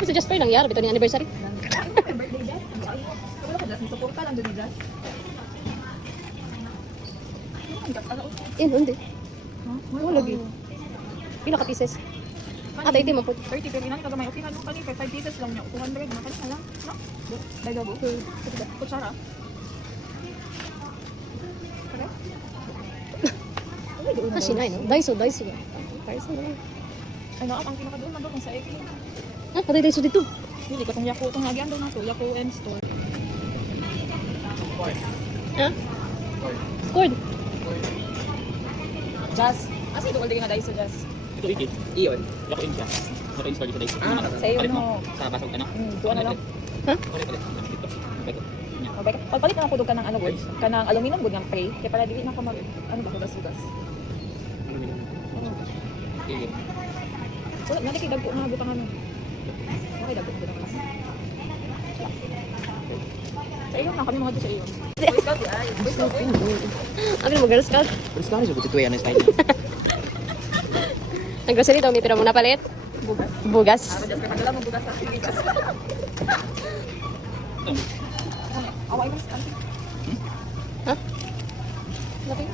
Tapos sa Jasper nangyari, bito ni anniversary. Birthday Jazz. Wala ka Jazz, support ka lang doon ni Jazz. Hindi. Wala lagi. Pila ka pieces? Ah, 30 man po. 30 pero inani kagamay. Okay na nung kani 5 pieces lang niya. 200 na kani lang. No? Dagabo. Kutsara. Ah, sinay, no? Daiso. Daiso na. Ano ang pinakadoon man doon sa Eki. Ah, patay Daiso dito. Hindi ko tong Yaku tong lagi ando na to. Yaku and store. Ha? Cord. Jazz. Asa ito uldi nga dai sa Jazz. Ito iki. Iyon. Yako in siya. Naka-install siya dito. Sa iyo Palit mo. no. Sa basog ano? Tuwa na lang. Ha? Palit. Dito. Bago. Nya. Okay. Pagpalit na ako kanang ano gud. Kanang aluminum gud nga tray. Kaya para dili na ka mag ano ba sugas-sugas. Iyo. So, naliki dagko na butang ano. Okay, dagko butang ano. Sa iyo na kami mga sa iyo. Boy Scout ay. Boy Scout. Ano mo, Girl Scout? Pero sa kanila buti ano style. Ang grocery daw, may tira mo na palit. Bugas. Bugas. Jazz kay padala mo bugas sa Pilipinas. Away mo sa Ha? Laki?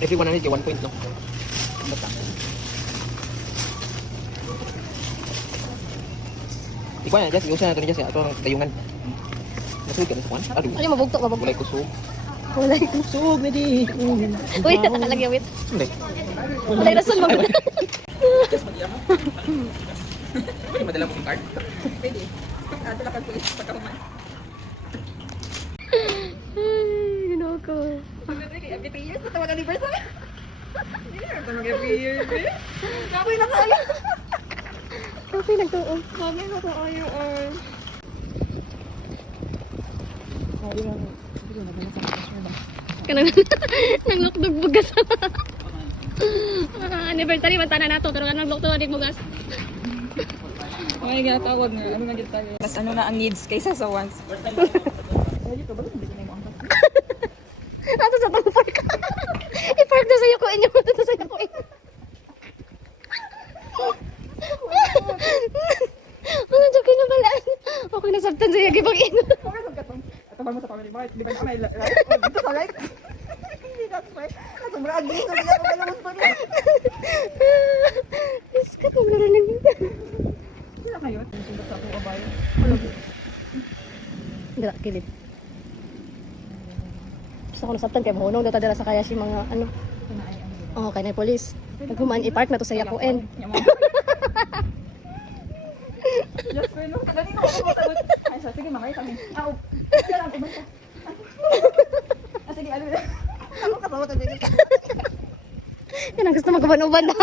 Every 100 1 point no. Basta. Ikaw na just usa na to ni just ato ang tayungan. Masud ka na sa kwan? Adu. Ano yung mabugtok? Walay kusog. Wala yung kusog na di. Uy, nakalagyan wait. Hindi. Wala yung rason mag- Pwede madala mo yung card? Pwede. Adala ka pulis sa kaman. Ay, ginoo ko. Every 3 years na tawag anniversary. Every year. Kapoy na kayo. Okay, nagtuon. Kapoy na kayo. Kanang nanglukdog bugas. Anniversary man tanan nato, pero kanang lukdog adik bugas. Ay, ginatawag na. Ano nga dito tayo? Mas ano na ang needs kaysa sa wants. Ato sa pang park. I-park na sa'yo ko inyo. Ato sa'yo ko inyo. Ano dyan kayo na pala? Okay, nasabtan sa'yo gibang ino. Ito ba mo sa family mart? Di ba na may right? Dito sa right? Hindi, that's right. Sobrang agree sa biya ko kayo mo story. Iskat mo na rin. Sila kayo? Sundot sa ako bayo. Dila, kilid. Gusto ko nasabtan kaya mahunong daw tadala sa kaya si mga ano. Oh, kaya na yung polis. Naghumaan i-park na to sa Yakuin. Just for no. Dali mo ako masagot. Ay, so, sige, mamay kami. Sige lang, umanta. Sige, ano lang. Ako kasama ka dito. Yan ang gusto magaban-uban na.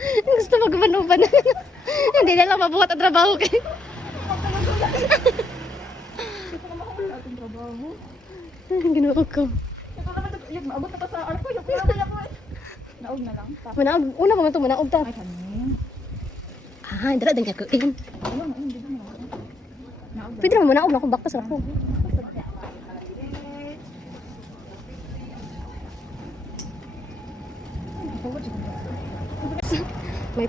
Ang gusto magaban-uban na. Hindi na lang mabuhat ang trabaho kay. Ginoo ko. Ito naman, yung maabot na to sa arko. Yung pila ko. Naog na lang. Manaog, una pa man to, manaog ta. Ay, kanin. Ah, dala din kaya ko. Ayun, ayun, dito na. Naog na. Pwede naman manaog na akong baktas ako. May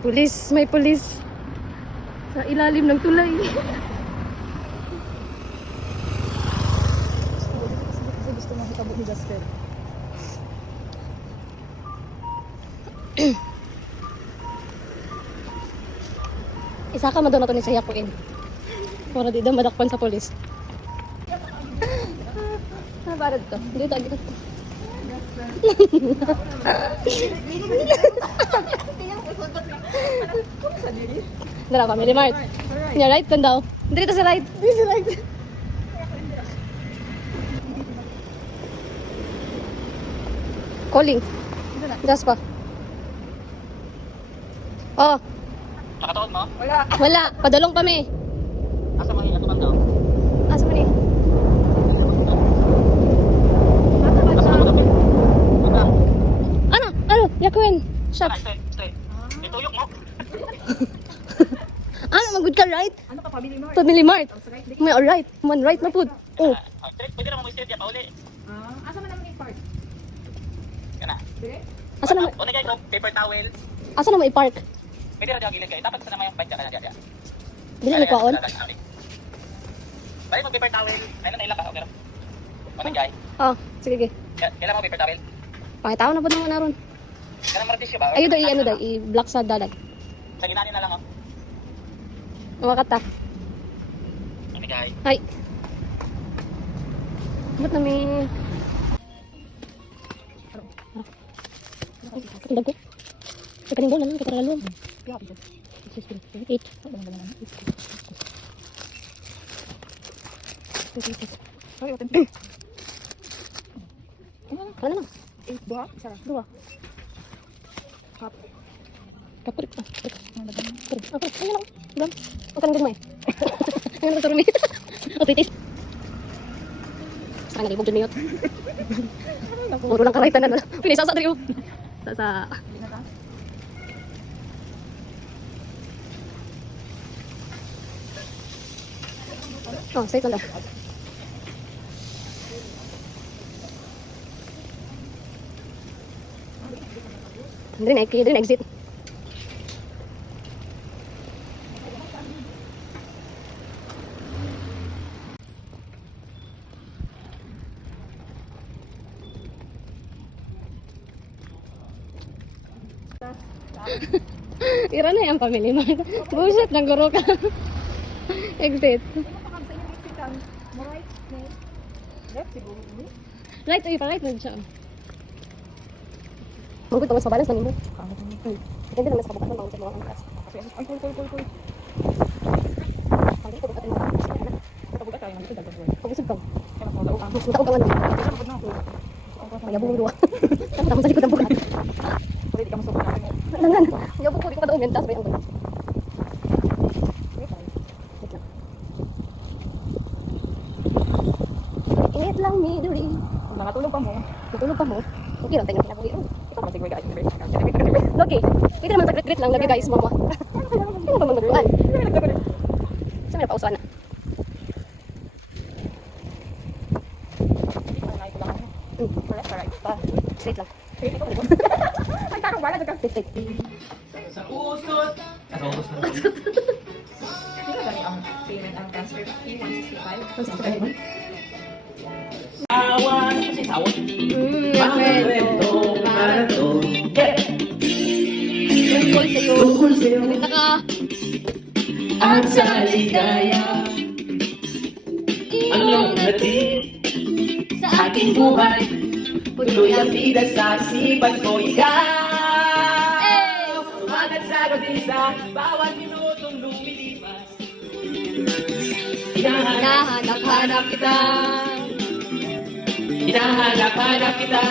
pulis. Sa ilalim ng tulay. Gusto mo hitabo ni Jasper. Isa ka man doon na to ni sa Yakuin. Para di daw madakpan sa pulis. Ah, barad to. Dito. Dala, Family Mart. Nya right kan daw. Dito sa right. Dito sa right. Calling. Gas pa. Oh, Nakataon mo? wala. Padulong pa mi. Asa man ato man daw? Asa man ni? Ano? Yakuin. Shop. Stay. Ituyok mo. Ano, magud ka right? Ano ka, Family Mart? Family Mart. May alright. Man right na pud. Oh. Pwede na mo i-straight ya pauli. Asa man naman yung part? Kana. Dire? Asa na Una kay ko paper towel. asa na mo i-park? Pwede rin yung gilid kayo. Dapat sa naman yung bike ka na dyan. Dili ni kwaon. Balik mo paper towel. Ayun na ilang ka. Okay. Ano jay? Oh, sige ge. Kailan mo paper towel? Pakitaw na pud naman aron. Kanang martisyo ba? Ayo dai ano dai i-block sa dalag. Sa ginanin na lang oh. Makata. Ano jay? Ay. Ba't namin... Katindag ko. Ay, kaning bola lang, kita lalong. 8. Sorry, open. Ano na? 8 buha. Isa. 2. Cup. Kapurik pa. Kapurik. Ayun lang. Gam. Huwag ka nang gagmay. Ayun lang turumi. O, titis. Saka nalibog dyan niyot. Puro lang karaytanan. Pinisasa tayo. Sa... Oh, safe lang daw. Dito na exit. Ira na yung family man. Bullshit, naguro ka. Exit. Right, ay, right na siya. Manggut pa mas pabalas na nimo. Depende naman sa kabukaan, manggut sa mga angkas. Ay, cool. Pag dito, bukat mo. Kabugat tayo, nandito dagdag. Pag-usog ka. Mas Mas mataong ka man. Mayabong duwa. Tapos ako sa likod ng bukat. Pwede ka masok natin. Langan. Mayabong ko, di ko mataong yan. Tapos ba yung ganun? Wait lang, Midori. Kung nakatulog pa mo, Natulog pa mo. Okay lang, tayo na kinabuhi. ikaw masigway guys. Okay. Pwede naman tag-retreat lang lagi guys, mama. Ano ba magduan? Sa may napausuan na. Straight lang. Ay, tarong wala. Straight. Sa usot. Sa usot. Dito gani ang payment and transfer fee, 165. Awan. Kasi tawag. Kwento. Marathon. Tungkol sa'yo. Tungkol sa'yo. Kumita ka. At sa ligaya. Ang iyong natin Sa sa ating buhay. Tuloy ang tida sa isipan ko. Ikaw. Tumagat sa gabi sa bawat minutong lumilipas. Hinahanap-hanap kita. Hinahanap-hanap kita.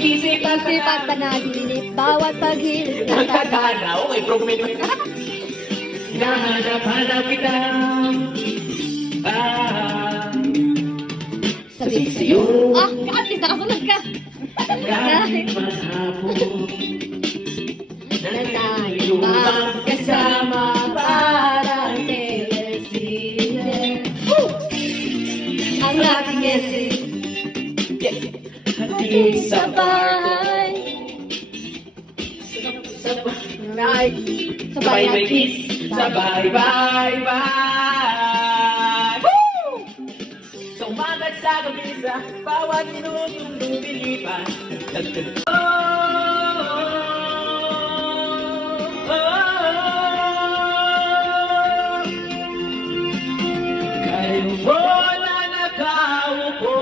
Isip at Isip at panaginip, bawat paghilis ng Nagkakana, may improvement. Hinahanap-hanap kita. sabi ko sa'yo. At least nakasunod ka. Kahit manhapon na tayo magkasama parang telesine. Ang ating essay, Hati sa sabay. sabay Sabay may kiss, sabay bye bye. Woo! Sa umagat sa gabi sa bawat minutong lumilipas. Kayo mo na nakaupo.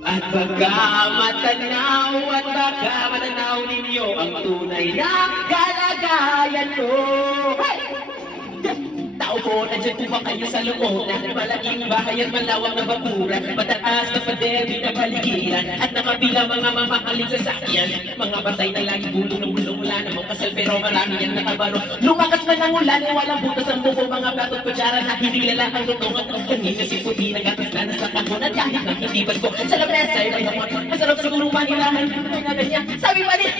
At baka matanaw at baka matanaw ninyo ang tunay na kalagayan ko. Hey! Tao po, nandiyan po ba kayo sa loob na malaking bahay at malawak na bakuran, mataas na pader, na paligiran, at nakapila mga mamahaling sasakyan, mga batay na lagi bulong ng bulong, wala namang kasal pero marami yan nakabaro. Lumakas man ang ulan, walang butas ang buko, mga plato at kutsara na hindi lalakang lutong at ang kanina si puti na gatas na nasa kahon at kahit na hindi ba't ko sa lamesa ay may naman, masarap siguro manilahan, ay na ganyan, sabi pa rin,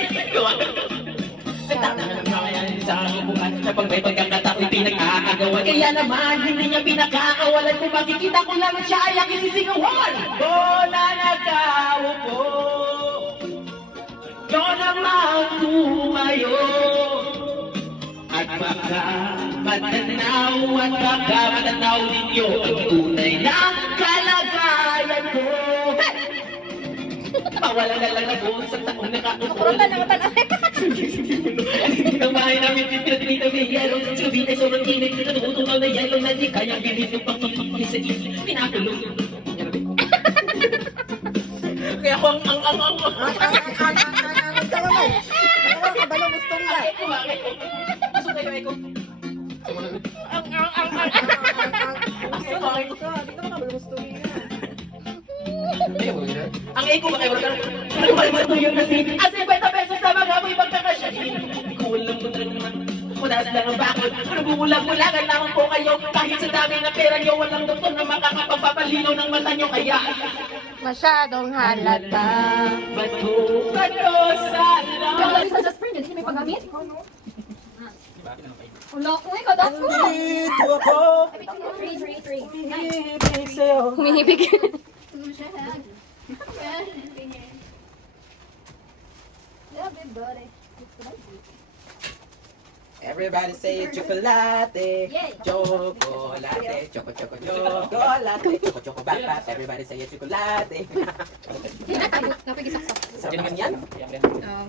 Nagtatangan ng mga yan sa bukas sa pag may pagkakatako'y pinag-aakit magagawa. Kaya naman, hindi niya pinakakawalan. Kung makikita ko lang siya ay aking sisigawan. Bola na kaupo, yun naman tumayo. At baka matanaw ninyo ang tunay na kalagayan ko. Hey! Pawala na lang ako sa taong nakakupon. Ang bahay namin dito may yelo. Sa gabi ay sobrang init. Natutunaw na yelo na di kayang bilhin yung pagkikiki sa isip. Pinakulong. Kaya ako ang Kabalo mo storya. Eko. Gusto kayo, Eko? Dito ka kabalo mo storya. Ang eko ba kayo? Ano ba naman yung kasi? At 50 pesos na mag-amoy pagkakasyahin. Kulang mo na naman. Wala lang ang bakit. Nagugulang-gulangan lamang po kayo. Kahit sa dami ng pera nyo, walang doktor na makakapagpapalinaw ng mata nyo. Kaya, Masyadong halata. bato sa Yung lang. lagi sa Jasper, hindi may paggamit. Ulo, uy, kadap ko. Dito ako. Ibig sa'yo. Humihibig. Everybody say chocolate, Yay. chocolate, choco, choco, chocolate, choco, choco, babat. Everybody say chocolate. Napigisaksak. Sabi naman yan.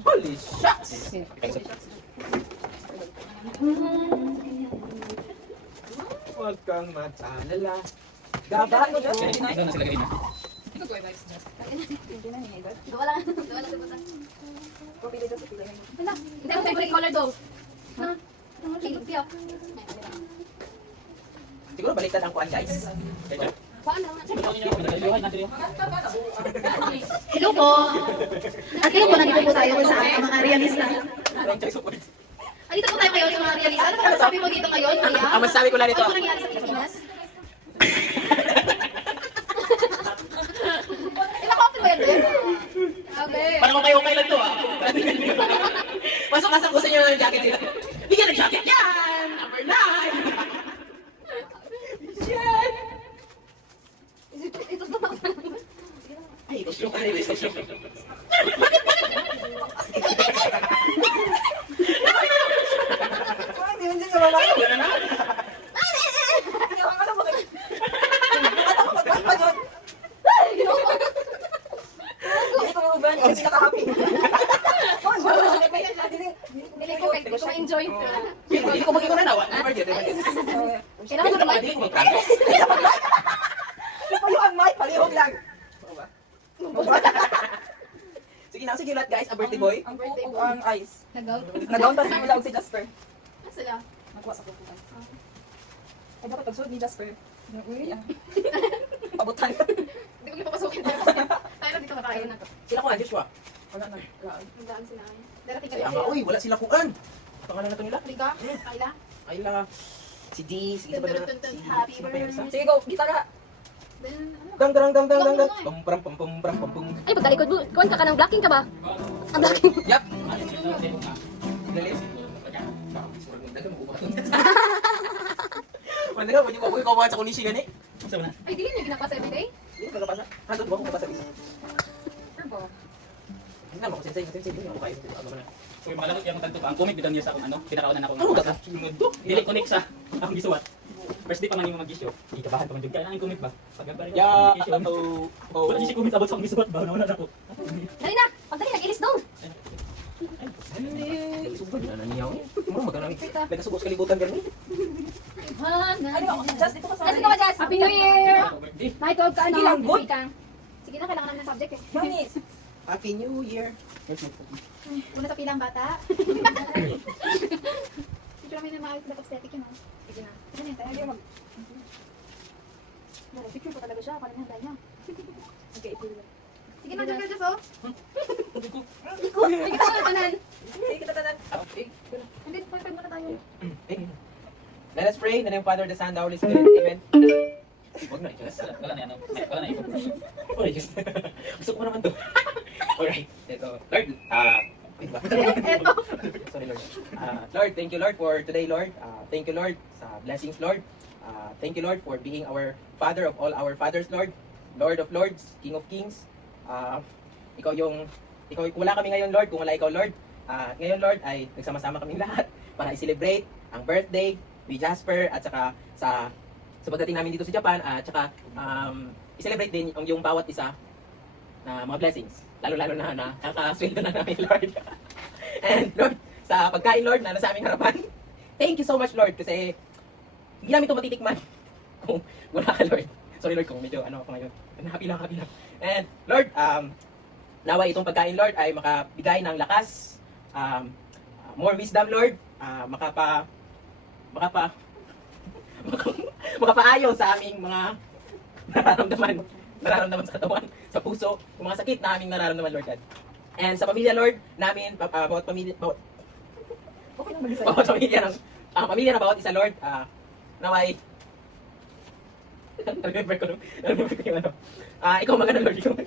Holy shucks. Huwag kang mag-alala. Gabahan mo na. Wala. Wala. Hindi ako favorite color daw. Ha? Piyo. Siguro baliktad ang kuhan, guys. Hello po. At hello po, nandito po tayo sa mga realista. Nandito po tayo ngayon sa mga realista. Ano ba sabi mo dito ngayon, Kuya? Ang masasabi ko lang dito. Ano nangyari sa Pilipinas? Ilang ba yan, Ben? Okay. Parang okay lang to ah. Pasok-pasok ko sa inyo ng jacket nila. Bigyan ng jacket yan! Number 9! Ito na ako. Ay, ito ka rin. Hindi ka mamaya. Hindi ka mamaya mo kayo. Ato ko magpas pa dyan. Hindi ko mabubuhan kasi naka-happy. Dili ko kay, ko enjoy. Hindi ko mag-ikaw na nawa. Never get. Kailangan ko naman. Hindi ko mag-practice. Payo ang mic, palihog lang. Sige na, sige lahat guys. A birthday boy. Ang birthday ko ang ice. Nag-out. Nag-down pa si Mula og si Jasper. Ano sila? Nakuha sa kukutan. Ay, dapat pagsuot ni Jasper. Uy, pabutan. Hindi ko ipapasukin tayo kasi tayo lang dito kakain na to. Sila ko Joshua. Wala na. Nandaan sila. Darating ka Ay, na ama, uy, wala sila kuan. Pangalan na to nila? Rika, Ayla. Ayla. Si D, si isa ba na? Happy Sino pa yung isa? birthday. Sige, go. Gitara. Then, ano? Dang dang dang dang dang dang. Pum pram pum pum pram pum pum. Ay, pagkalikod mo. Kuhan ka ng blocking ka ba? Ang blocking. Yap. Dali. Wala nga, pwede ko ako ikaw sa kunishi gani. Ay, di niya ginapasa everyday? Hindi ko kapasa. Handot mo ako kapasa isa. Turbo. Hindi na ako sensei, hindi ako kayo. Ano na? So yung makalakot yung tanto pa, ang comment bitaw niya sa akong ano, pinakaunan ako. Ano ka? Sunod to. Dili connect sa akong gisuwat. First day pa man yung mag-issue. Ikabahan pa man jud kaya ang comment ba? Pagkabarin Ya. issue. Oh. Wala si comment abot sa akong gisuwat ba na ako. Dali na! Pagdali, nag-ilis doon! Subad na niyaw. Mo magana. Nagkasubos kalibutan gani. Ano ba? Just dito ka sa Yes, ito ka, Jess! Happy New Year! Birthday. May 12 ka, ano? Sige lang, good. Ka. Sige na, kailangan namin ng subject eh. Yonis. Happy New Year. Una sa pilang bata. Picture namin ng maayos na aesthetic yun, oh. Sige na. Sige na, tayo mag... Picture ko talaga siya, parang handa niya. Okay, ito. Sige na, Jess, Jess, oh. Ikot! May kita ka tanan. Sige, kita tanan. Hindi, 5 muna tayo. Let us pray in the name of Father, the Son, the Holy Spirit. Amen. Huwag na, Diyos. Wala na ano. Wala na ito. Alright, Diyos. Gusto ko naman to. Alright, ito. Lord, Wait ba? Eto. Sorry, Lord. Lord, thank you, Lord, for today, Lord. Thank you, Lord, sa blessings, Lord. Thank you, Lord, for being our Father of all our fathers, Lord. Lord of Lords, King of Kings. Wala kami ngayon, Lord, kung wala ikaw, Lord. Ngayon, Lord, ay nagsama-sama kami lahat para i-celebrate ang birthday ni Jasper at saka sa pagdating namin dito sa Japan at saka i-celebrate din yung bawat isa na mga blessings. Lalo-lalo na nakakasweldo na namin, Lord. And Lord, sa pagkain, Lord, na nasa aming harapan, thank you so much, Lord, kasi hindi namin ito matitikman kung wala ka, Lord. Sorry, Lord, kung medyo ako ngayon. Happy lang. And Lord, naway itong pagkain, Lord, ay makabigay ng lakas, more wisdom, Lord, makapaayon sa aming mga nararamdaman sa katawan, sa puso, yung mga sakit na aming nararamdaman, Lord God. And sa pamilya, Lord, namin, bawat pamilya ng bawat isa, Lord, naway, remember ko yung ano, ikaw magana, Lord, ikaw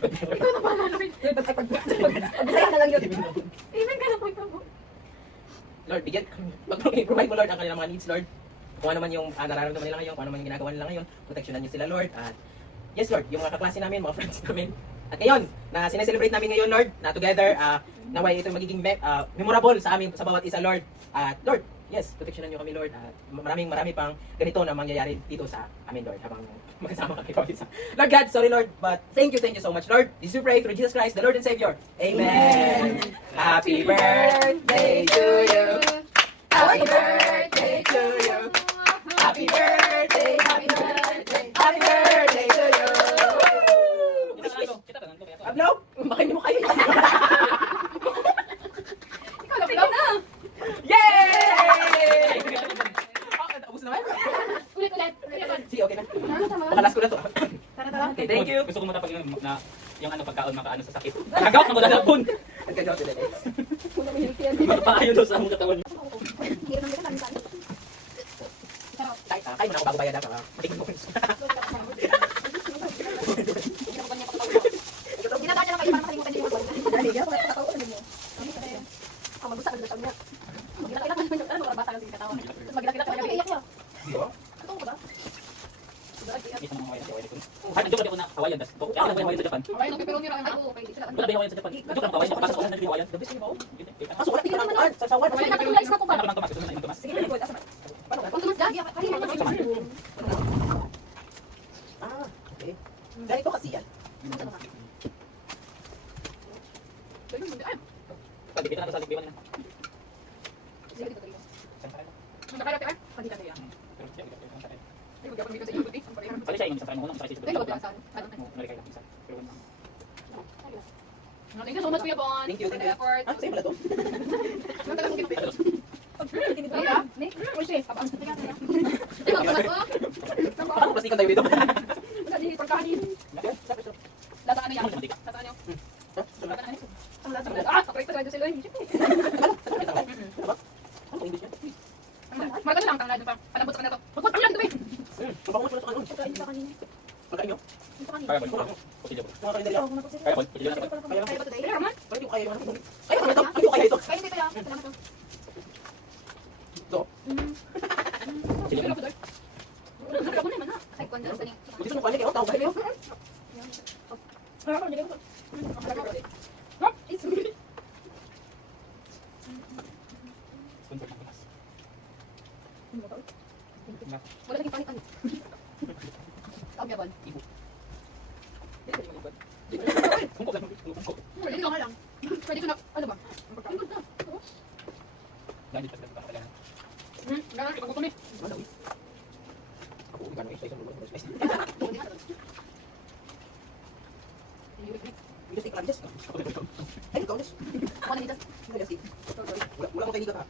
Ito na pala, Lord. Pag-isaya na lang yun. Amen ka na po ito. Lord, provide mo, Lord, ang kanilang mga needs, Lord. Kung ano man yung nararamdaman nila ngayon, kung ano man yung ginagawa nila ngayon, proteksyonan niyo sila, Lord. At yes, Lord, yung mga kaklase namin, mga friends namin. At ngayon, na sineselebrate namin ngayon, Lord, na together, naway ito magiging memorable sa amin, sa bawat isa, Lord. At Lord, yes, proteksyonan niyo kami, Lord. At marami pang ganito na mangyayari dito sa amin, Lord, habang magkasama kami bawat isa. Lord God, sorry, Lord, but thank you so much, Lord. This we pray through Jesus Christ, the Lord and Savior. Amen. Happy birthday to you. Happy birthday to you. Happy birthday, happy birthday, happy birthday to you. Ablaw, bakit mo kayo? Ikaw, lapit na. Yay! Ubus naman? Ulit. Sige, okay na. Makalas ko na to. Tara. Okay, thank you. Gusto ko muna pag na yung ano pagkaon makaano sa sakit. Nagagawat na malalapon. Nagkagawa sila eh. Mapaayon daw sa among katawan. Kaya mo na ako bago bayad ha. Matigil mo. Ginagawa niya lang kayo para makalimutan niyo yung mga Dali, yan. Pakatawa mo. magbusa ka sa niya. Magilak-ilak naman yung ano, bata lang sa katawan. Tapos magilak-ilak ka niya. Iyak niya. Totoo ba? Isa ng mga Hawaiian, si Hawaiian ko. Ay, nag-joke lang ako na Hawaiian. Das. Ako lang may Hawaiian sa Japan. Ay, pero nira ang ako. Okay, sila. Wala ba yung Hawaiian sa Japan? Nag-joke lang ako Hawaiian. Kapasok ako na Hawaiian. The best yung Hawaiian. Kaso wala tingnan naman. Sasawan. Ay, nakatulais na ko ba? Anak lang Tomas. Gusto mo na yung Tomas. Sige, dali, asa na? Kung tumas dahil, kanina naman siya. Okay. Ganito kasi yan. Pagdikita na to sa likbiwan na. Sali siya yung isa sa mo. Sali siya sa Nalika lang isa. Pero wala. Thank you so much, Kuya Bon. Thank you. For the effort. Ah, sa'yo pala to? Ang tagal mong ginupit. Parang plastikan tayo dito. Lata ano yan? Ano mantika? Lata ano? Ano? Ah, kapag ito tayo sila. Ano English yan? Maganda lang, tanglad pa. Palambot sa kanila to. Huwag lang ito, babe. Mabango mo na sa kanon. Magkain nyo? Kaya boy. Kusilyo bro. Mga kalendari ako. Kaya boy. Kusilyo lang. Kaya lang. Kaya ba today? Kaya naman. Bakit yung kaya yung ano? Kaya kaya ito? Ano yung kaya ito? Kaya hindi kaya. Salamat to. Ito. Kusilyo lang. Sabi ako naman ha. Ay, kwanda sa ni. Gusto mo kanya kayo? Tao ba kayo? Sponsor ng Tomas. Wala naging panikan. Tawag niya, Bon. Kumpok lang. Kumpok. Pwede ka nga lang. Pwede ko na, ano ba? Ang good na. Dahil dito sila talaga. Ganun, ikaw gutom eh. Ano? Ako, gano'n isa isang lulo. Bigas ikaw, bigas. Ay, ikaw, bigas. Ako na dito. Bigas, eh. Wala akong kaibigan ka.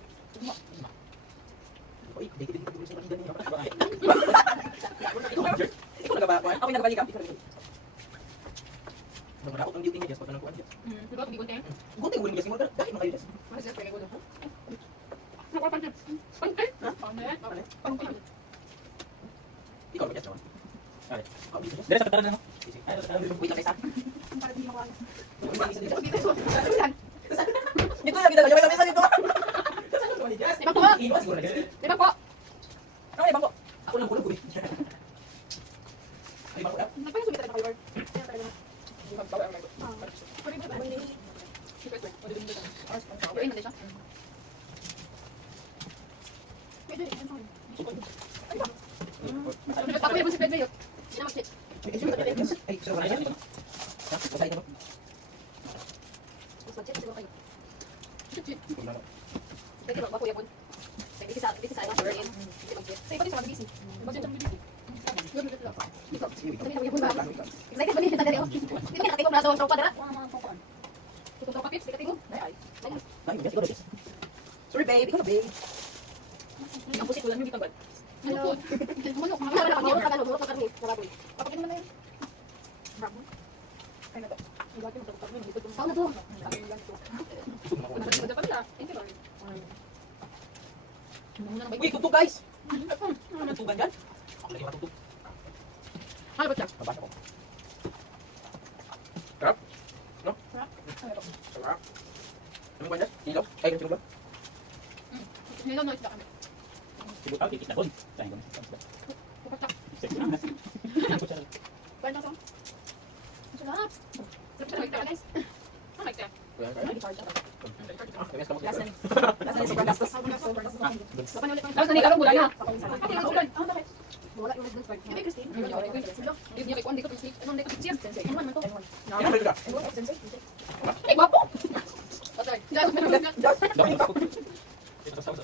Ay, dikit-dikit ko sa kaibigan niya. Ikaw nagabakwan? Ako yung nagabalik ka. Nagabakot ang duty niya, Jess. Pagka nagkuhan, Jess. Diba, tigil ko tayo. Gunting uling, Jess. Dahil mga kayo, Jess. Mas sir, pwede ko doon. Nakuha pa siya. Pantay? Pantay? Pantay? Ikaw, Jess, naman. Ay. Ikaw, Jess. Dire sa kataran na no. Wait lang, isa. Para di mawala. Wait lang, isa, Jess. Dito. Dito na kita kaya kami dito. Ibang po. Iwas siguro na guys. Ibang po. Ano ibang ko? Ako lang kulo. Ay bang ko. Nagpayos ulit tayo kayo. Ayun, hindi siya. Ako yung si Pedro yun. Hindi na mag-check. Ay, so wala yan. Ha? Basta ito ba? Mas mag-check, siguro kayo. Pwede ba, kuya po? Busy sa iba, in. Hindi mag-check. Sa iba din sa mga busy. Mag-check ang busy. Dito. Sabi na kuya po ba? Excited ba niya? Tagari ako. Dito ka nakatigong nasa tropa dara. Itong tropa pips, di ka tigong. Ay. Ay, yes, ikaw na. Sorry babe, ikaw na babe. Ang pusit ko lang yung gitambal. Hello. Ano? Mahal na ako. Tagalog. Murot na karni. Maraboy. Papakin mo na yun. Bravo. Ay na to. Saan na to? Wait, tugtog guys. Ano man tugan dyan? Ako lagi matugtog. Ano ba siya? Mabasa ko. Sarap? No? Sarap. Ano ba dyan? Ilaw? Ay, yung ba? Hello, no, isda kami. Sibut ako, kikit na bon. Saan ko na? Pupatak. Sexy na. Bayan na sa. Masarap. Sarap siya, guys. Oh my God. Last na ni sobrang gastos. Kapan ulit ang Tapos nanikarong mula na. Pati lang ulan. Ah, bakit? Wala yung red card. Hey, Christine. Hindi niya kay Juan, di ko pisik. Ano, hindi ko pisik. Ano man to? Ano ba ito? Ay, guwapo! Patay. Dahil meron na. Dami ako. Ito sa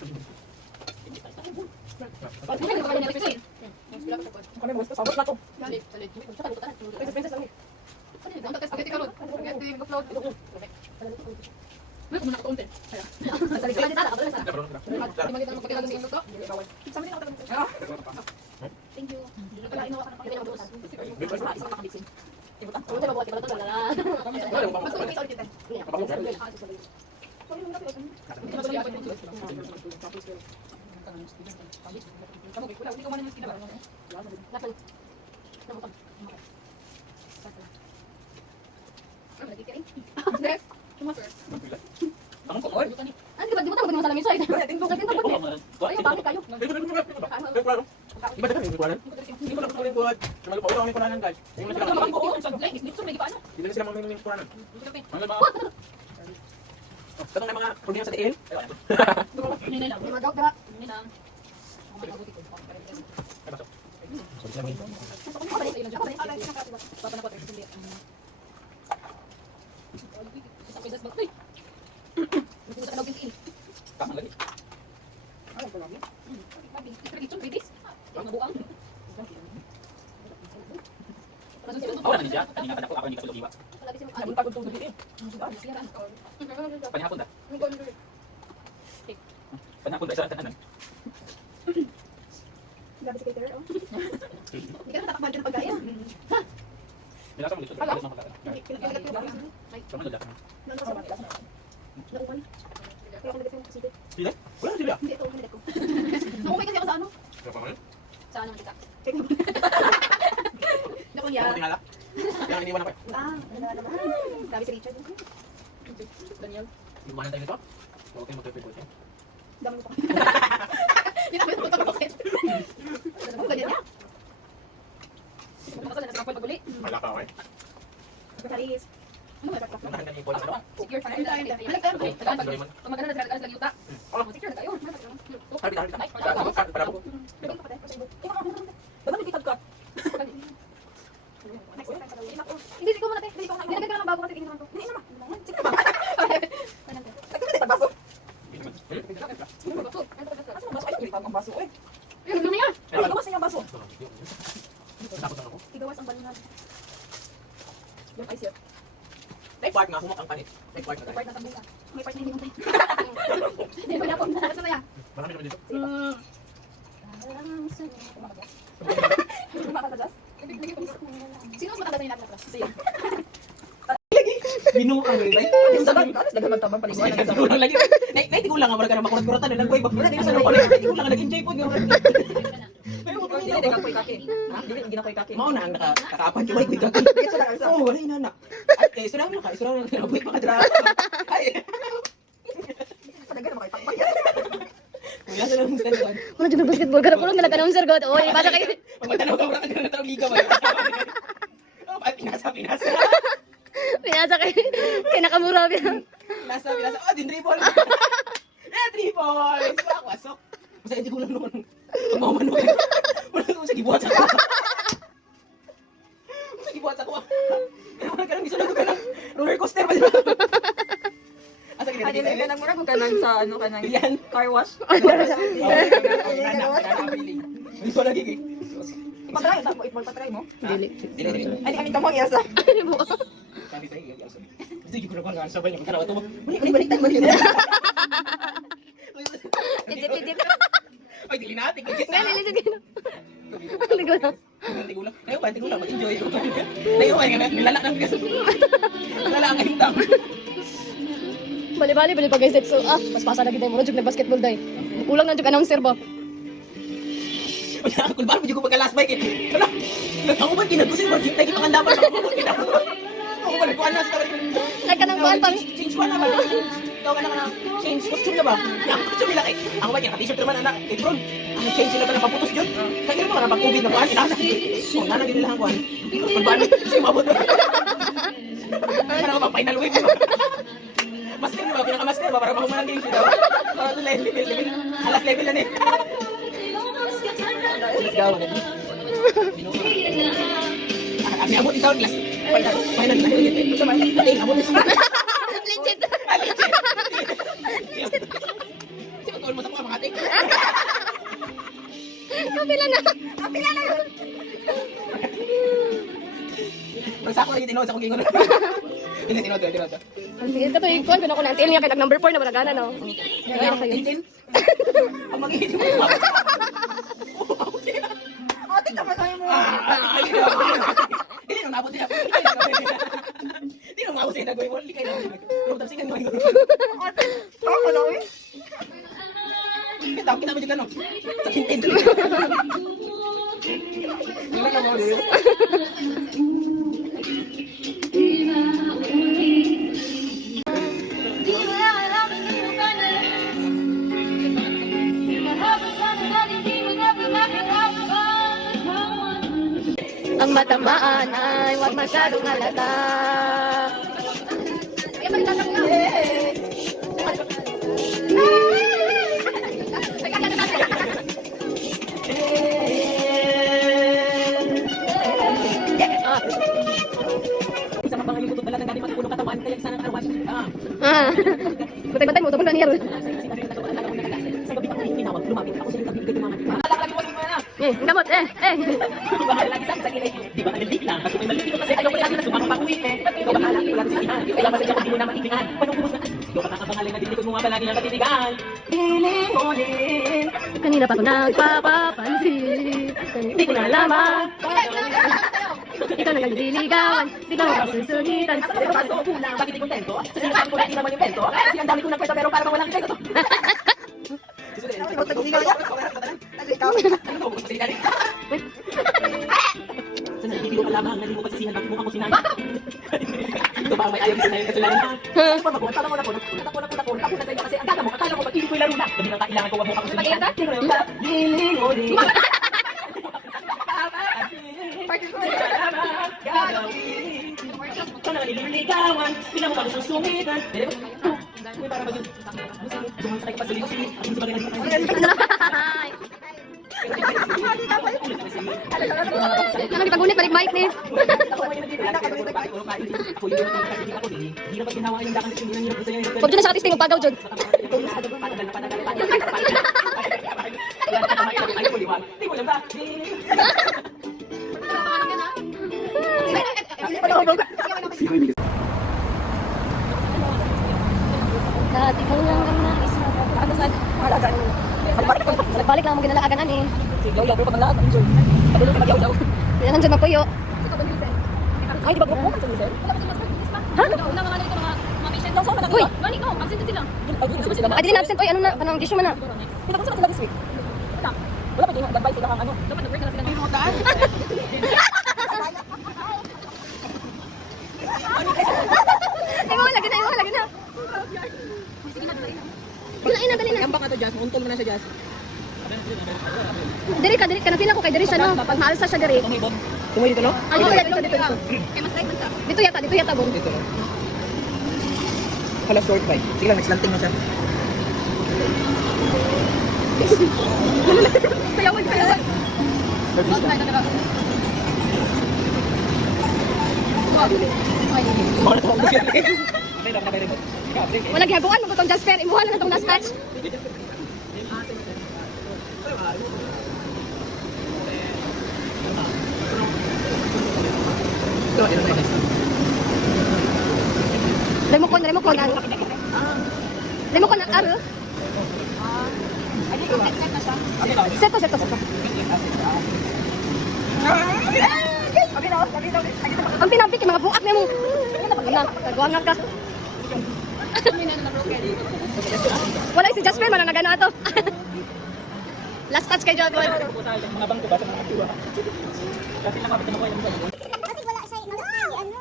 Pati lang ko kanya Christine. Wala ko sa kwan. Kami mo, sabot na to. Salit, salit. Saka lutan. Princess, princess, kami. Ano yun? Ang spaghetti karon. Spaghetti mag-float. May kumuna ko content. Salit ka dito, ako sa. Di magita ng pagkakalang sa luto. Sama din ako tayo. Thank you. Wala inawa ka ng pagkakalang. Isa ka kabitsin. Ano tayo mabuhat? Ikaw na wala. Mas kung kita ulit kita. Ang kokol. Di ba mo sa lamin side? Tingtong ka tingtong Oo, ba? man. Kayo bakit kayo? Iba dyan, hindi ko alam. Hindi ko alam kung kulit. Sumalu pa ulo, may kuranan guys. Hindi na sila Hindi na sila may kuranan. Ang lama. Katong na mga problema sa diin. May mga doubt ba? Tama lagi. Ako na niya. Kanina pa ako hindi ko lumiwa. Nabunta ko itong dito eh. Panihapon da. Panihapon da isa tanan. Grabe si Peter, oh. Hindi ka natakapal ka ng pagkain. Bila ka mo dito. Hello? Ano ka? Kinagat ko lang. Ay, Kamu da. nauwan. Kaya ako nagat yung kasipit. Sila? Wala na sila. Hindi, ito, nagat ko. Nakumay kasi ako sa ano? Sa ano kita? Nakunya. Ako tingala. Kaya iniwan ako. Wala naman. Grabe si Richard. Daniel. Iwanan tayo nito. Huwag kayo mag-prepare ko. Dami mo pa. Hindi namin ito kapakit. Ang ganyan niya. Makasal na sa kapal pag-uli. Malak ka, okay? Karis. Ano ba ito? Unahan ka niyo po. Ano? Secure pa na yun. Halag tayo. Pag maganda na sila lagi yuta. Secure na tayo. Harap kita. Para po. Ba't naman kitag ka? Hindi, ikaw muna tayo. Nilagay ka lang ng bago kasi tingin naman ko. Hindi naman. Sige ba? Nagkakita baso. Ano ba ito? Asa mo baso? Ay, ulit ang baso eh. Yung dumi niya. Ay, gawas niya ang baso. Takot lang ako. Igawas ang balingan. Yung ice yun. Take part nga, humok ang panit. Take part na May tayo. part na sa bunga. May part na hindi mo tayo. Hindi pa na ako. Ano na yan? Marami naman dito. Makakadas? Sino mas matanda niya natin? Siya. Binuang rin. Nagkamagtabang paliguan. Tigulang lagi. Tigulang nga, wala ka na makurot-kuratan. Nagboy ba? Wala, di na sa loob. Tigulang nga, nag-enjoy po. Dili ginakoy kaki. Ha? Dili ginakoy kaki. Mao na ang nakakaapan yung may kaki. Dito lang ang Oo, wala yung nana. At surang na ka. Surang na ka. Aboy pa ka dra. Ay. dagan na makaitakbay. Wala sa lang sa doon. Wala dyan basketball. Gara kulong nag-announcer God. Oy, basa kayo. Pag magtanaw ka, wala ka na natawag liga ba? Oh, pinasa. Pinasa kayo. Kaya nakamura biya. Pinasa. Oh, din dribble. Dribble. Wala ako asok. Basta hindi ko lang noon. Pag maumano ka. Wala naman sa gibuhat sa ako. Sa gibuhat sa ako. Kaya wala ka lang gisunod ka ng roller coaster ba? Asa ka Hindi na nang mura ko kanang sa ano kanang Yan. car wash. Hindi ko lagi kay. Patry ta mo, patry mo. Dili. Ay kami tamang yasa. Sabi tayo, iya sabi. Hindi ko na ba sabay niya kana to. Balik tayo. Titip. Ay, dili natin. Gali, lilit gino. Hindi ko na. Hindi ko lang. Mag-enjoy. Ngayon, nilala ng bigas. Nilala ang hintang. Bali pa guys. So, mas pasa lagi tayo. Muna jug na basketball day. Kulang na jug announcer ba? Kulbar mo dyan ko pagka-last bike eh. Wala. Ako ba kinagusin mo? Hintay kita kang laban. Ako ba nagkuhan na sa Ay, kanang kuhan pang. Change ko na ba? Ikaw ka na change costume na ba? Yung costume nila eh. Ako ba t-shirt naman anak. Eh bro, ang change sila ka na paputos dyan. Kaya naman na pag-COVID na kuhan. Inasa. O, nanagin nila ang kuhan. Kulbar mo. Kasi mabot na. Kaya na ako final wave. Master ba? Pinaka-master ba? Para mahumanang games ito. Para ito level. Alas level na eh. Let's go. Abi abot itaw glass. Final na. Sama. Dali abot. Legit. Sino tol mo sa mga tik? Kapila na. Magsako lagi tinod sa kong gingon. Tinod. Ang tingin ka to, ikuan ko na ako na antil niya kay number 4 na malagana no. Kaya kayo. Tintin. Ang magiging mo. Ate ka man mo. Hindi nang nabot niya. Hindi nang nabot niya nagawin mo. Likay lang. Pero tapos nga ngayon. Ako na wi. Kita mo dyan no. Sa tintin. Wala na mo. Ang matamaan ay huwag masyadong halata. Isa mabangaling kutot balat ang dati matupunong katawan. Kaya isa ng arwas. Bantay mo, tapos na niya. Sa gabi ako tinawag, lumapit ako sa tabi ng mga alak mo na. Gamot, Bahala kita sa kilay. Di ba nalilig lang? Kasi may malilig kasi ayaw ko lagi na sumapapakuwi eh. Ikaw bahala, wala ko sisihan. Kailan ba sa dyan kung di mo na matitingan? Panububos na. Ikaw kakakabangaling na dilikod mo nga palagi ng katitigan. Piling mo din. Kanina pa ako nagpapapansin. Hindi ko nalaman. Ikaw na naliligawan. Di ka mapasusulitan. Bakit di kontento? Sa sinasabi ko na di naman yung bento. Kasi ang dami ko ng kwento pero parang walang kwento to. Ikaw tagigaw ya. Ikaw. Sa naliligaw ka lamang, hindi mo pagsisihan bakit mo ako sinayang. Ito ba ang may ayaw sinayin kasalanan? Pag ako, tama ko na ko na sa iyo kasi ang gata mo, akala mo ba't hindi ko ilaro na? Gabi ng kailangan ko, wag mo ako sinayin. Hiling mo din. Ikaw na naliligawan, bilang mo pa gusto sumitan. May para ba yun? Dumantakay ka pa sa limusin. Ang sa bagay Ano ipagunit, balik mic ni. Huwag dyan na sa katis tingog pagaw dyan. Kat, ikaw lang ang nais na pagkakasan. Balik lang mo ginalakagan eh. Yaw-yaw, pero pag nalaag, ang joy. Pagulong ka mag-yaw-yaw. Yan ang dyan magpuyo. Ay, di ba group mo? Saan yun, sir? Ha? Uy! Ay, di na absent. Uy, ano na? Panang issue man na. Kita ko sila this week. Wala pa din, nag-advise sila kang ano. Dapat nag-break na sila ng remotaan. Ay, mo, lagi na. Dali na, dali na. Gambak ka to, Jazz. Untol mo na siya, Jazz. Diri ka. Napila ko kay diri siya, no? Pag maalsa siya diri. Tumoy dito, no? Ay, dito. Dito yata, bon. Dito, no? Hala, short bike. Sige lang, next lanting mo siya. Sayawan. Third piece ka. Mga natawag siya. Wala gihaguan mo tong Jasper. Imuha na tong last touch. Ito, ito na yun. Remokon. Remokon ang aro. Seto. Ang pinabik yung mga buak niya mo. Nagwangan ka. Wala si Jasper, mananagano ato. Last touch kay John Boy. Mga bangko ba sa mga tuwa? Kasi nakapit mo ko yung ganyan. Kasi wala siya ano.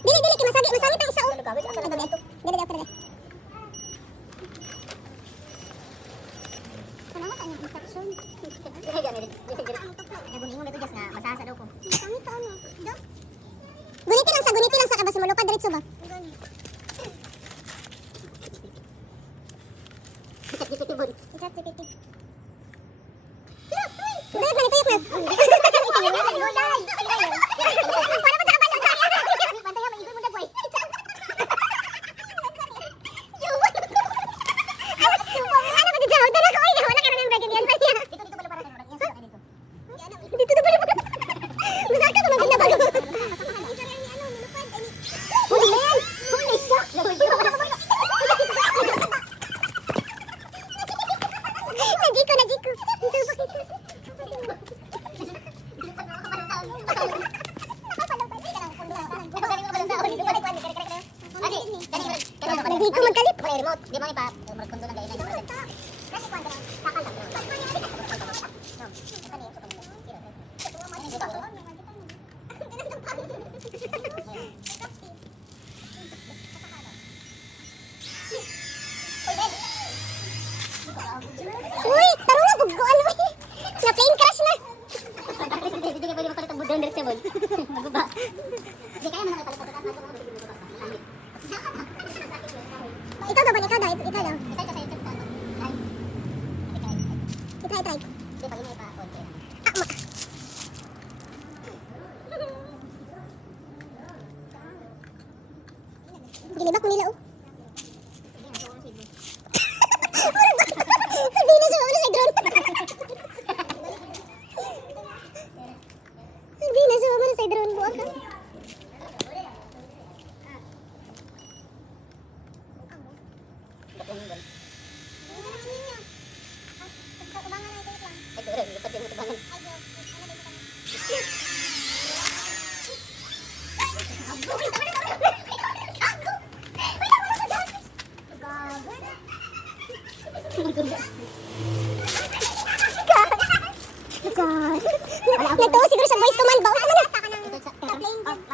Dili kay masagi ang isa oh. Dili ako. Ano ka ang instruction? Naguningon dito just na masasa daw ko. Pangit ano? Guniti lang sa kabas mo lupad diretso ba? Chat GPT. Dahil man ito yung Hindi ko magkalit. Remote. Di ba may pa? Remote kondo lang gaya na. Kasi kung ano, sakal lang. Uy, taro na bugo ano eh. Na plane crash na. Hindi ka pwede makalit ang budon direct sa bol. Maguba. Hindi kaya man nakapalitan ka na. Ikaw daw ba? Ikaw daw. Ikaw daw. Try. Hindi pa rin pa konti. Ginibak mo nila oh. Sabi na sa drone. Sabi na sa drone. Buwag ka. Nagtuo siguro sa voice command ba? Ano na?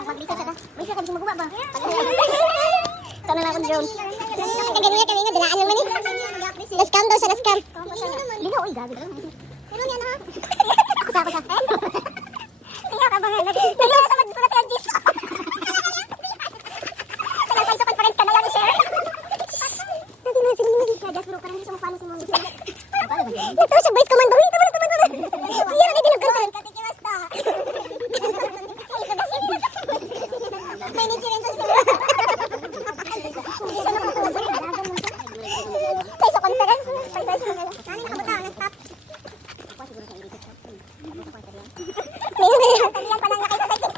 Mag-research ka. Voice ka, magawa ba? Ito na lang akong drone. Naganuya kami nga, dilaan naman eh. Na-scam daw siya, na-scam. Ligaw, uy, gabi. Pero niya na ha? Ako sa. Ligaw ka ba nga? Nagawa sa mag-sulat yung gis. Kaya tayo sa conference ka na lang i-share. Natin na sila naman. Kaya just bro, parang hindi siya mapano si Mami. Nagtuo siya voice command ba? Uy, tama. Siya na dinugkan. Katikimasta. May nichirin siya sila. Tayo sa conference. Tayo sa mga. Nani nakabuta, nag-stop. Talian pa lang na kayo sa site.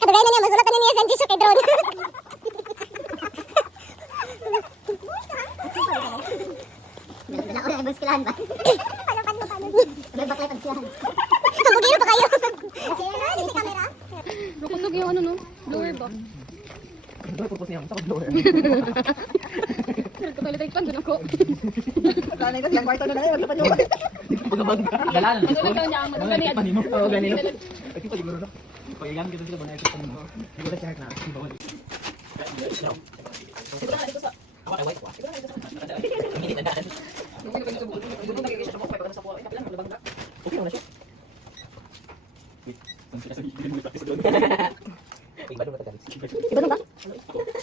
Kadagay na niya, masulatan na niya sa Jisoo kay drone. Dala ko na ibuskilahan ba? Paano? May baklay pagsiyahan. Kabugiro pa kayo. Hindi si camera. Nakusog yung ano no? Blower ba? Ito ang purpose niya. Ito ang blower. Nagkatoilet pan doon ako. Sana ito, yung kwarto na lang, wag na pa niyo. Pagkabangga. Dalalan. Ano lang niya ang Oo, ganino. Pagkabangga siguro na. Pag ilan kita sila ba na ito mo? Hindi ko na siya na. Hindi ba? Siguro na dito sa... Ako kay white ko. Hindi tandaan. Yung nagiging siya sa buhay, pagkatapos sa buhay, kapilan, malabang na. Okay naman na siya. Ang sila sa hindi mo practice doon. Iba doon matagal. Iba nung ka?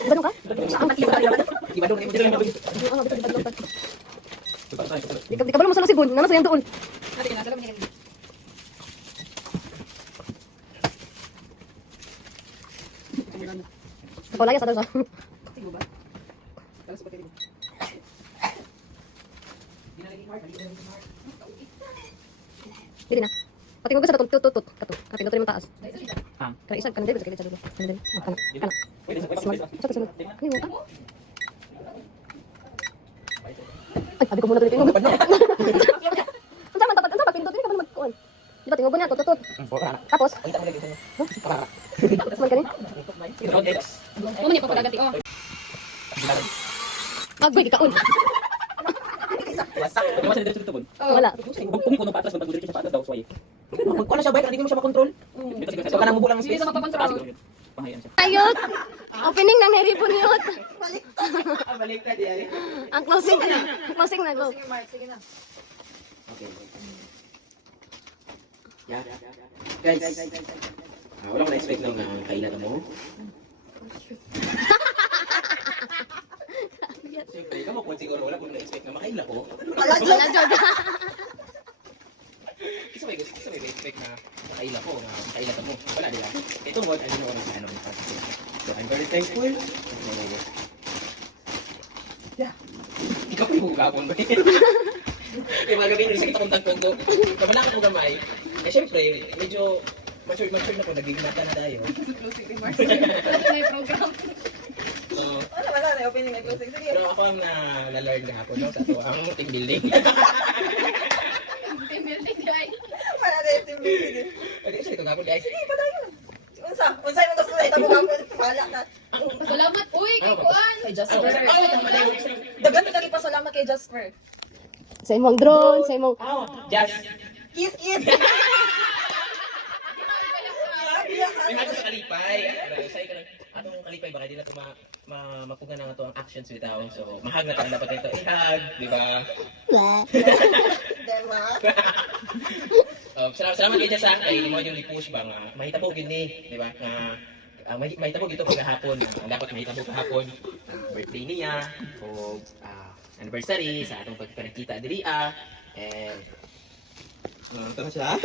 Iba nung ka? Ang nakita ka nila. Iba doon. Iba doon. Oo, bito, iba nung ka. Diba tayo? Di ka ba mo sa lusibon? Naman sa yan doon. Natin na, salam niya. Kapalaya sa doon sa. Tigo ba? Talas pa tigo. Dili na. Pati mo sa tutut. Kato. Kapin na taas. Hang. Kana isa kana dili sa kilid sa dulo. Kana dili. Kana. Pwede sa Smart. pwede. Sa sunod. Ay mo ka. Ay, abi ko muna dito. Unsa man dapat unsa pindot dili ka ba magkuan? Di ba tingugon niya tutut. Tapos, Kita mo lagi sa kamera. tapos man kani. Ano niya pa pala ganti? Oh. Agboy gikaon. Wasak. Ano sa dito tubon? Wala. Kung kuno patas pag dito sa patas daw sway. Kung ano siya bike, hindi mo siya makontrol. Dito siguro So, kanang mubulang Hindi space. sa magpakontrol. Pahayan siya. Ayot. Opening ng Harry Buniot. Balik na diyan. Ang closing. Closing na go. Sige, Mark. Sige na. Okay. Yeah. Guys, wala ko na-expect na kailan mo. Siyempre, kamo po siguro wala ko na-expect na makaila ko. Wala jud. Isa may expect na makaila ko, na makaila ka mo. Wala nila. Ito mo, ano na sa ano. So, I'm very thankful. Yeah. Ikaw pa yung hugapon ba? Yung mga gabi nung sakit akong tagpondo. Kamalaki ko gamay. Eh, syempre, medyo mature na po, nagiging mata na tayo. Closing remarks. May program. So, Ano wala na, opening na closing. Sige. pero ako ang na-learn na ako no, sa ito, ang team building. Team building, guys. Wala na yung team building. Okay, so ito nga po guys. Sige, padayon. Unsa yung gusto na ito mo kapon. Wala na. Salamat. Uy, kay Kuan. Kay Jasper. Dagan na lagi pasalamat kay Jasper. Sa imong drone, sa imong Just, Kiss, kiss. may hagod sa kalipay. Say ka lang, atong kalipay baka di na ito mapugan na ito ang actions bitaw. So, mahag na tayo dapat ito ihag, di ba? Diba? Salamat kay Jasa, kay di mo yung i-push ba nga, mahitabo yun ni, di ba? Nga, mahitabo ito pagkahapon, dapat mahitabo kahapon, birthday niya, o anniversary, sa atong pagkanakita diri and, ito na siya.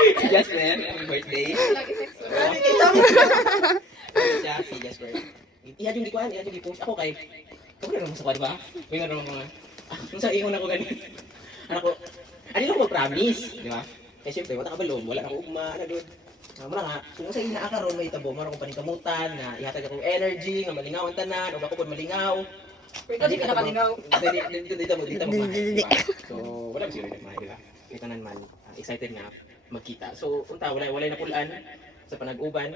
Si Jasper, happy birthday. Siya, si Jasper. Ihad yung gikuhan, ihad yung i-push. Ako kay, kung ano naman sa kwa, di ba? May nga naman mga, kung sa ingon ako ganun. Ano ko, ano lang mag-promise, di ba? Eh syempre, wala ka balong, wala na akong ano doon. Mara nga, kung sa inaakaroon may tabo, mara akong paningkamutan, na ihatag akong energy, nga malingaw ang tanan, o ako po malingaw. Pero hindi ka na malingaw. Dito mo So, wala ko siguro nagmahal, di ba? May tanan man, excited nga magkita. So, unta, wala na pulaan sa panag-uban.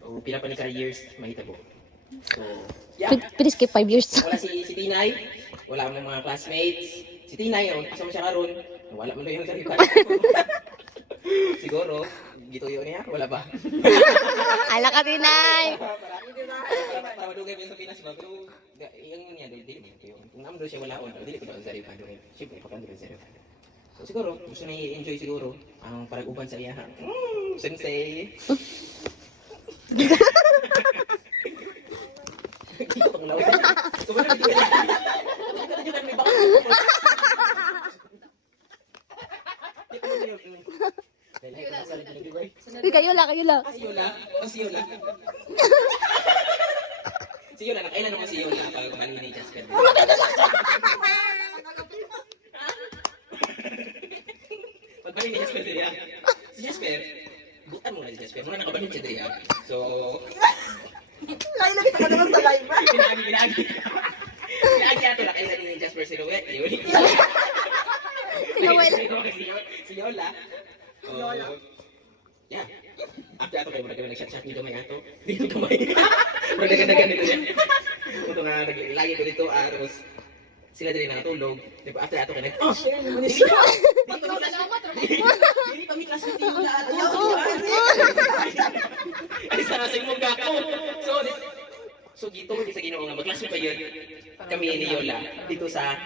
O, pila pa ni ka years, mahitabo. So, yeah. Pwede skip 5 years. Wala si Tinay, wala mo mga classmates. Si Tinay, kasama siya karon, wala mo lang yung sarili. Siguro, gituyo niya, wala ba? Ala ka tinay. Para madugay mo sa Pinas ba? Pero, yung niya, dili mo. Kung naman doon siya wala on, dili ko doon sa sarili. Siyempre, pagkando doon sa sarili. So, siguro, gusto na i-enjoy siguro ang parag-uban sa iya. Sensei. Dito pang laway. Kumbaga, dito ka may baka. Uy, kayo la. Si Yola. Si Yola, nakailan naman si Yola pag mali ni Jasper. Pag mali ni Jasper dito, si Jasper, bukan mo na si Jasper, muna nakabalin siya dito. So, Lain lagi ka naman sa live. Pinagi ato na kailan ni Jasper si Noel. Si Yola. Yeah. After ato kayo, muna nag-chat-chat nito may ato. Dito kamay. Pero dagan-dagan nito yan. Ito nga, lagi ko dito, tapos sila din nakatulog. Diba, after ato kanag, oh! Hindi pa may klase yung lahat. Ay, sa mong gako. So, dito, sa Ginoo nga, magklase pa yun. Kami ni Yola, dito sa,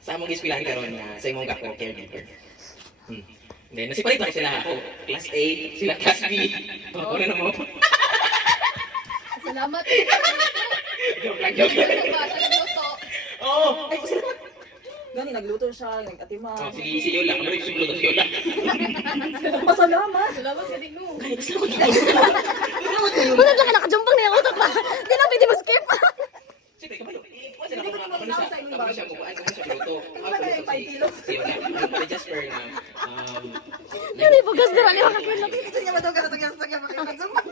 sa among ispilahan karon nga, sa imong gako, caregiver. Then, nasipalit lang sila ako. Class A, sila class B. Ako na naman. Salamat. Joke lang, joke lang. Oo! Ay, salamat. Gani, nagluto siya, nag-atima. Oh, si Yola, kamari ko si Yola. Pasalamat. Salamat sa digno. Kahit salamat ka. Wala lang ka nakajumpang na yung utak ba? Di na pwede mo-skip. Sige, kabalo. Wala sila kung kapalo siya. Kapalo siya, kukuhaan ko siya luto. Wala na yung 5 kilos. Si Yola, ano pala Jasper na, Hindi po gas dira liwa ka kwento. Sige, madog ka na tagyan makipagsumbang.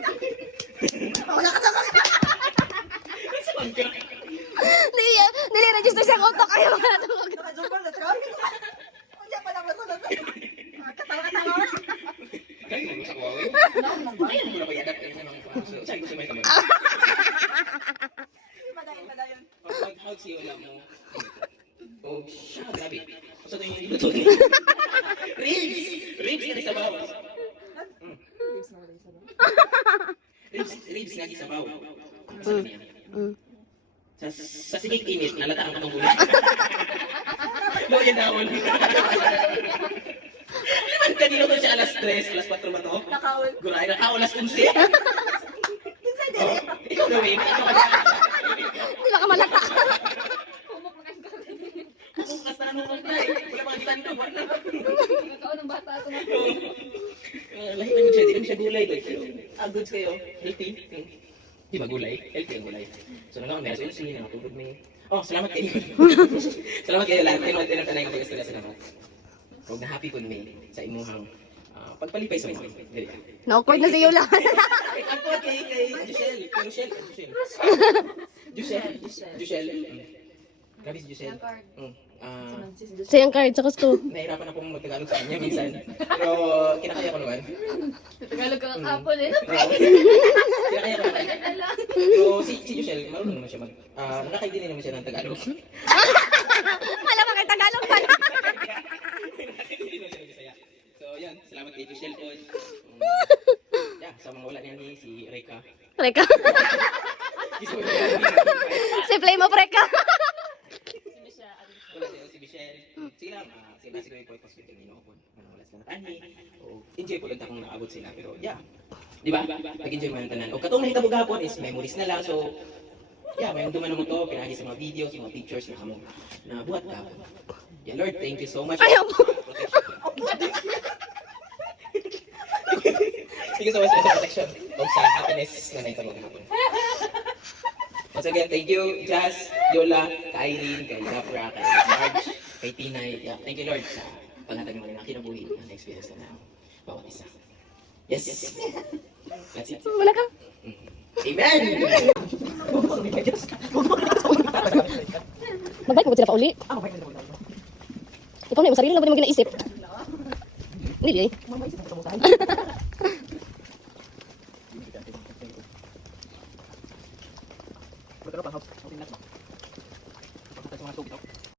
Wala ka sa Dili register sa utak kayo para tawag. nakasumbang na traffic. Hindi pa lang masunod. Katawa-katawa. Kaya mo sa kuwawin. Kaya mo na bayadap kayo ng puso. Saan gusto may kamay? Madayon. How's si Yola mo? Oh, siya, grabe. Sa ito yung iluto. Ribs! Ribs nga sa bawa. Ribs nga sa bawa. Sabi niya. Sa sigig init, nalata ang katong ulit. No, yan daon. Naman kanino ko siya alas 3, alas 4 ba to? Nakawin. Guray, nakao alas 11. Oh, ikaw gawin. Di ba ka malata? Bukas na naman tayo. Wala mga gitan ko. Wala. Nagkaon ng bata ito na. Lahi naman siya, di naman siya gulay. Goods kayo. Healthy. Di ba gulay? Healthy ang gulay. So nangawin may aso yun, nakatulog may... Oh, salamat kayo. Salamat kayo lahat. Tinawag na yung pag-astula. Salamat. Huwag na happy kun may sa imuhang pagpalipay sa mga. Na-awkward na si Yola. Ako kay Giselle. Giselle. Grabe si Giselle. Sayang card sa gusto. Nahirapan akong mag-Tagalog sa kanya minsan. Pero kinakaya ko naman. Tagalog ka kapon eh. Kinakaya ko naman. Pero si Giselle, marunong naman siya mag... nakakaintindi naman siya ng Tagalog. Wala ba kay Tagalog pa? Nakakaintindi naman siya ng Bisaya. So yan, salamat kay Giselle po. Yeah, sa mga wala niya ni si Reka. Reka. Si Play mo, Reka. Wala siya si Michelle. Sila, sila siguro yung podcast yung inoopon. Wala sila nakani. Enjoy po lang akong naabot sila. Pero yeah, di ba? Nag-enjoy mo ng tanan. O katong nahita mo gapon is memories na lang. So, yeah, may duman naman to. Pinagi sa mga videos, mga pictures na kamo na buhat ka. Yeah, Lord, thank you so much. Ayaw mo. Thank you so much for the protection o sa happiness na naita mo gapon. Once again, thank you, Jazz, Yola, kay Irene, kay Zafra, kay Marge, kay Tinay. Yeah, thank you, Lord, sa panghatag mo na kinabuhi ang experience na bawat isa. Yes. That's it. Wala ka. Amen! Magbalik mo sila pa uli. Ikaw na yung sarili lang ba naman ginaisip? Hindi, eh.